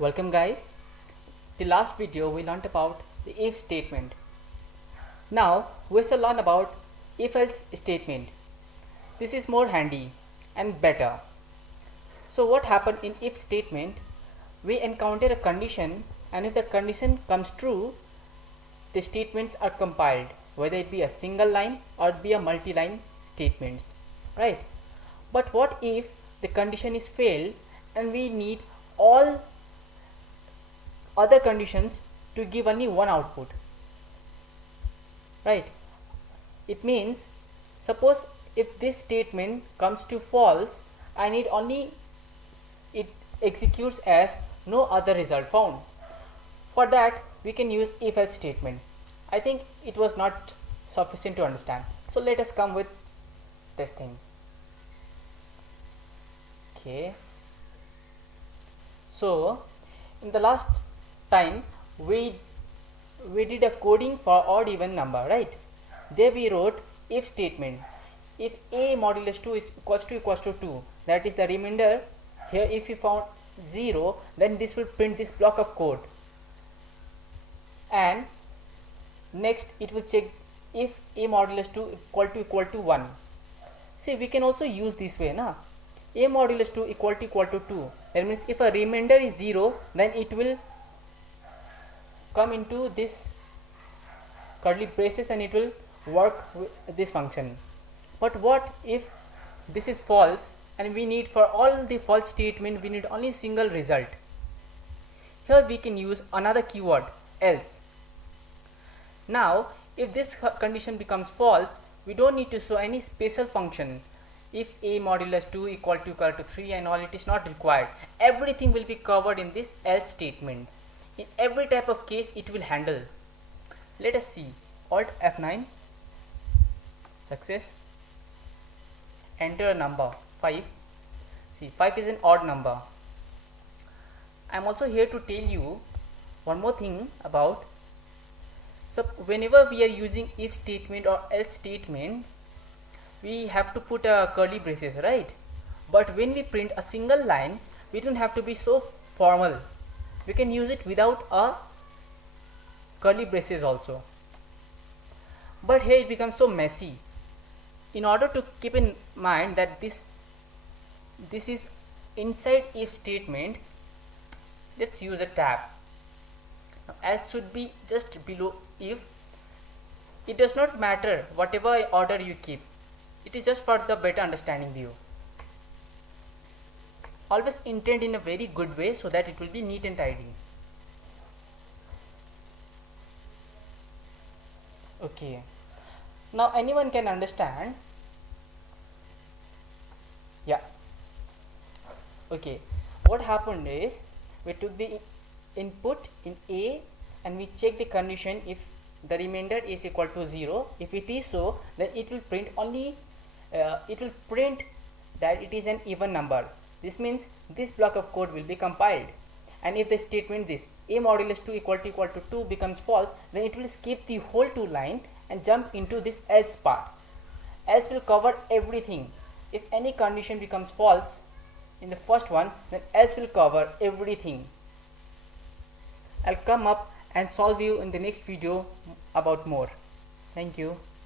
Welcome guys. The last video we learned about the if statement. Now we shall learn about if else statement. This is more handy and better. So what happened in if statement? We encounter a condition, and if the condition comes true, the statements are compiled, whether it be a single line or it be a multi-line statements, right? But what if the condition is failed and we need all other conditions to give only one output, right? It means, suppose if this statement comes to false, I need only it executes as no other result found. For that we can use if else statement. I think it was not sufficient to understand, so let us come with this thing. Okay, so in the last time we did a coding for odd even number, right? There we wrote if statement. If a modulus 2 is equals to 2, that is the remainder. Here if we found 0, then this will print this block of code, and next it will check if a modulus 2 equal to 1. See, we can also use this way, na? A modulus 2 equal to 2. That means if a remainder is 0, then it will come into this curly braces and it will work with this function. But what if this is false and we need, for all the false statement, we need only single result? Here we can use another keyword, else. Now if this condition becomes false, we don't need to show any special function. If a modulus 2 equal to 3 and all, it is not required. Everything will be covered in this else statement. In every type of case it will handle. Let us see. Alt F9, success, enter a number 5. See, 5 is an odd number. I am also here to tell you one more thing about, so whenever we are using if statement or else statement, we have to put a curly braces, right? But when we print a single line, we don't have to be so formal. We can use it without a curly braces also. But here it becomes so messy. In order to keep in mind that this is inside if statement, let's use a tab. Now, else should be just below if. It does not matter whatever order you keep. It is just for the better understanding view. Always intend in a very good way so that it will be neat and tidy. Okay, now anyone can understand? Yeah. Okay, what happened is, we took the input in A and we check the condition if the remainder is equal to 0. If it is so, then it will print only it will print that it is an even number. This means this block of code will be compiled. And if the statement this a modulus 2 equal to 2 becomes false, then it will skip the whole 2 line and jump into this else part. Else will cover everything. If any condition becomes false in the first one, then else will cover everything. I'll come up and solve you in the next video about more. Thank you.